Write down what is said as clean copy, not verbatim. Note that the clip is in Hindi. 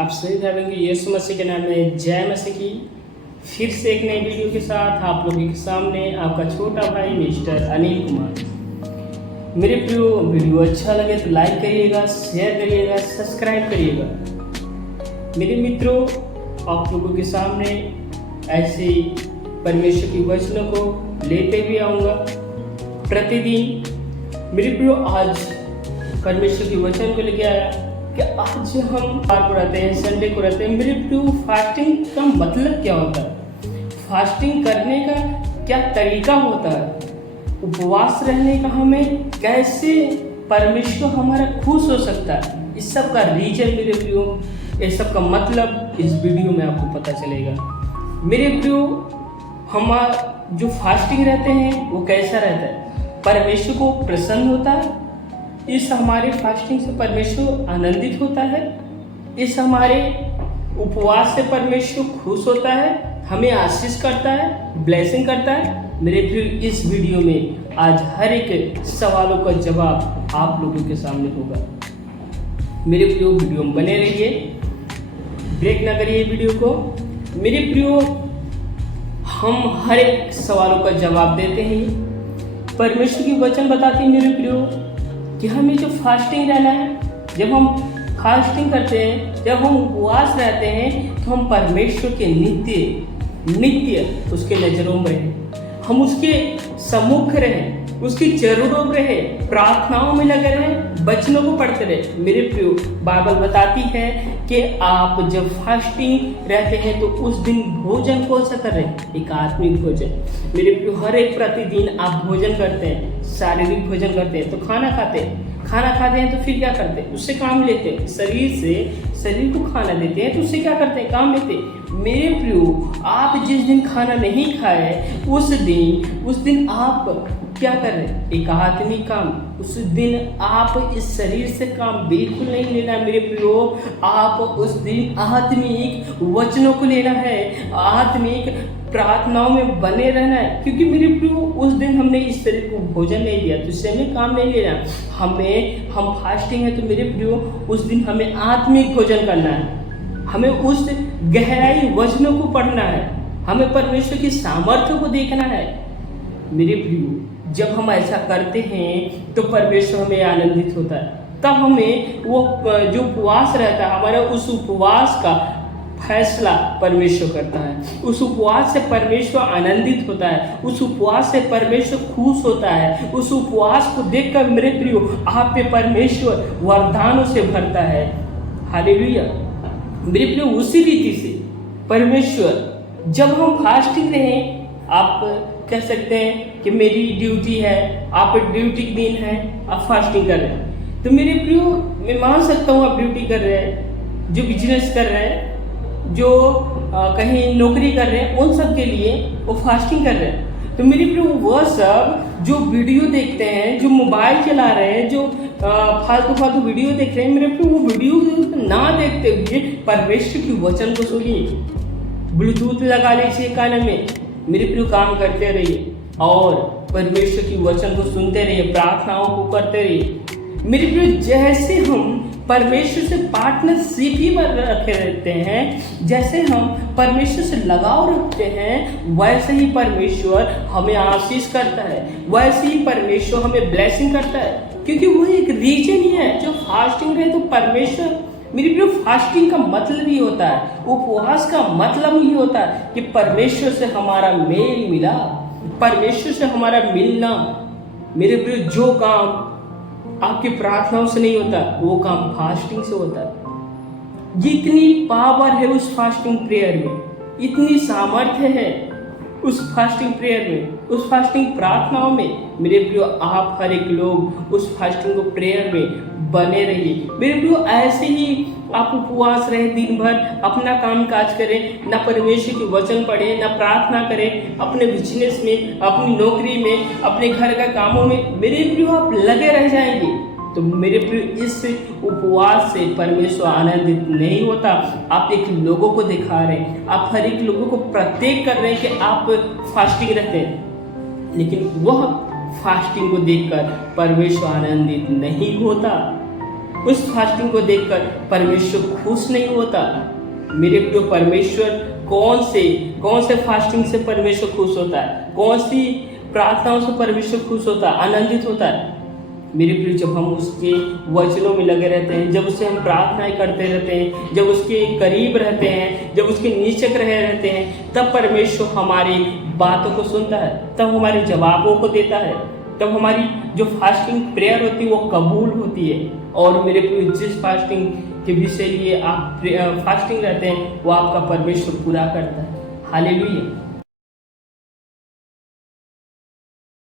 आप सभी भाइयों की यीशु मसीह के नाम में जय मसीह की। फिर से एक नई वीडियो के साथ आप लोगों के सामने आपका छोटा भाई मिस्टर अनिल कुमार। मेरे प्रियो, वीडियो अच्छा लगे तो लाइक करिएगा, शेयर करिएगा, सब्सक्राइब करिएगा। मेरे मित्रों, आप लोगों के सामने ऐसे परमेश्वर की वचनों को लेते हुए आऊँगा प्रतिदिन। मेरे प्रियो, आज परमेश्वर की वचन को लेके आया कि आज हम बार को रहते हैं, संडे को रहते हैं। मेरे प्रियो, फास्टिंग का मतलब क्या होता है? फास्टिंग करने का क्या तरीका होता है? उपवास रहने का हमें कैसे परमेश्वर हमारा खुश हो सकता है? इस सब का रीजन मेरे प्रियो, इस सब का मतलब इस वीडियो में आपको पता चलेगा। मेरे प्रियो, हमारा जो फास्टिंग रहते हैं वो कैसा रहता है? परमेश्वर को प्रसन्न होता है। इस हमारे फास्टिंग से परमेश्वर आनंदित होता है। इस हमारे उपवास से परमेश्वर खुश होता है, हमें आशीष करता है, ब्लेसिंग करता है। मेरे प्रिय, इस वीडियो में आज हर एक सवालों का जवाब आप लोगों के सामने होगा। मेरे प्रियो, वीडियो में बने रहिए, ब्रेक ना करिए वीडियो को। मेरे प्रियो, हम हर एक सवालों का जवाब देते हैं। परमेश्वर की वचन बताती है मेरे प्रियो कि हमें जो फास्टिंग रहना है, जब हम फास्टिंग करते हैं, जब हम उपवास रहते हैं, तो हम परमेश्वर के नित्य उसके नजरों में रहें, हम उसके सम्मुख रहें, उसकी चरणों में रहें, प्रार्थनाओं में लगे रहें, वचनों को पढ़ते रहें। मेरे प्रियो, बाइबल बताती है कि आप जब फास्टिंग रहते हैं तो उस दिन भोजन कौन सा कर रहे हैं? एक आत्मिक भोजन। मेरे प्रियो, हर एक प्रतिदिन आप भोजन करते हैं, शारीरिक भोजन करते हैं, तो खाना खाते हैं तो फिर क्या करते हैं? उससे काम लेते हैं, शरीर को खाना देते हैं, तो उससे क्या करते हैं? काम लेते हैं। मेरे प्रियो, आप जिस दिन खाना नहीं खाए उस दिन आप क्या कर रहे हैं? एक आत्मिक काम। उस दिन आप इस शरीर से काम बिल्कुल नहीं लेना है। मेरे प्रियो, आप उस दिन आत्मिक वचनों को लेना है, आत्मिक प्रार्थनाओं में बने रहना है। क्योंकि मेरे प्रियो, उस दिन हमने इस शरीर को भोजन नहीं दिया तो इससे हमें काम नहीं लेना। हम फास्टिंग है तो मेरे प्रियो, उस दिन हमें आत्मिक भोजन करना है, हमें उस गहराई वचनों को पढ़ना है, हमें परमेश्वर की सामर्थ्य को देखना है। मेरे प्रियो, जब हम ऐसा करते हैं तो परमेश्वर हमें आनंदित होता है। तब हमें वो जो उपवास रहता है हमारा, उस उपवास का फैसला परमेश्वर करता है। उस उपवास से परमेश्वर आनंदित होता है, उस उपवास से परमेश्वर खुश होता है। उस उपवास को देखकर मेरे प्रियो, आप पे परमेश्वर वरदानों से भरता है। हालेलुया। मेरे प्रियो, उसी रीति से परमेश्वर, जब हम फास्टिंग रहें, आप कह सकते हैं कि मेरी ड्यूटी है, आप ड्यूटी के दिन है, आप फास्टिंग कर रहे हैं, तो मेरे प्रियो, मैं मान सकता हूँ आप ड्यूटी कर रहे हैं, जो बिजनेस कर रहे हैं, जो कहीं नौकरी कर रहे हैं, उन सब के लिए वो फास्टिंग कर रहे हैं। तो मेरे प्रियो, वह सब जो वीडियो देखते हैं, जो मोबाइल चला रहे हैं, जो फालतू वीडियो देख रहे हैं, मेरे प्रियो, वो वीडियो ना देखते हुए परमेश्वर की वचन को सुनिए। ब्लूटूथ लगा लीजिए कान में, मेरे प्रियो, काम करते रहिए और परमेश्वर की वचन को सुनते रहिए, प्रार्थनाओं को करते रहिए। मेरे प्रियो, जैसे हम परमेश्वर से पार्टनरशिप ही रखे रहते हैं, जैसे हम परमेश्वर से लगाव रखते हैं, वैसे ही परमेश्वर हमें आशीष करता है, वैसे ही परमेश्वर हमें ब्लेसिंग करता है। क्योंकि वो एक रीजन ही है। जो फास्टिंग रहे तो परमेश्वर, मेरे प्रियो, फास्टिंग का मतलब ही होता है, उपवास का मतलब ही होता है कि परमेश्वर से हमारा मेल मिला, परमेश्वर से हमारा मिलना। मेरे प्रियो, जो काम आपकी प्रार्थनाओं से नहीं होता, वो काम फास्टिंग से होता है। जितनी पावर है उस फास्टिंग प्रेयर में, इतनी सामर्थ्य है उस फास्टिंग प्रेयर में, उस फास्टिंग प्रार्थनाओं में। मेरे प्रियो, आप हर एक लोग उस फास्टिंग को प्रेयर में बने रहिए। मेरे प्रियो, ऐसे ही आप उपवास रहे, दिन भर अपना काम काज करें, ना परमेश्वर की वचन पढ़ें, ना प्रार्थना करें, अपने बिजनेस में, अपनी नौकरी में, अपने घर का कामों में, मेरे प्रियो, आप लगे रह जाएंगे। तो मेरे प्रियो, इस उपवास से परमेश्वर आनंदित नहीं होता। आप एक लोगों को दिखा रहे हैं, आप हर एक लोगों को प्रत्येक कर रहे हैं कि आप फास्टिंग रहते हैं, लेकिन वह फास्टिंग को देखकर परमेश्वर आनंदित नहीं होता। उस फास्टिंग को देखकर परमेश्वर खुश नहीं होता। मेरे प्रिय, परमेश्वर कौन से फास्टिंग से परमेश्वर खुश होता है, कौन सी प्रार्थनाओं से परमेश्वर खुश होता है, आनंदित होता है। मेरे प्रिय, जब हम उसके वचनों में लगे रहते हैं, जब उससे हम प्रार्थनाएं करते रहते हैं, जब उसके करीब रहते हैं, जब उसके नीचे रहे रहते हैं, तब परमेश्वर हमारी बातों को सुनता है, तब हमारे जवाबों को देता है, तब हमारी जो फास्टिंग प्रेयर होती है वो कबूल होती है। और मेरे प्रिय, जिस फास्टिंग के विषय लिए आप फास्टिंग रहते हैं वो आपका परमेश्वर पूरा करता है। हालेलुया।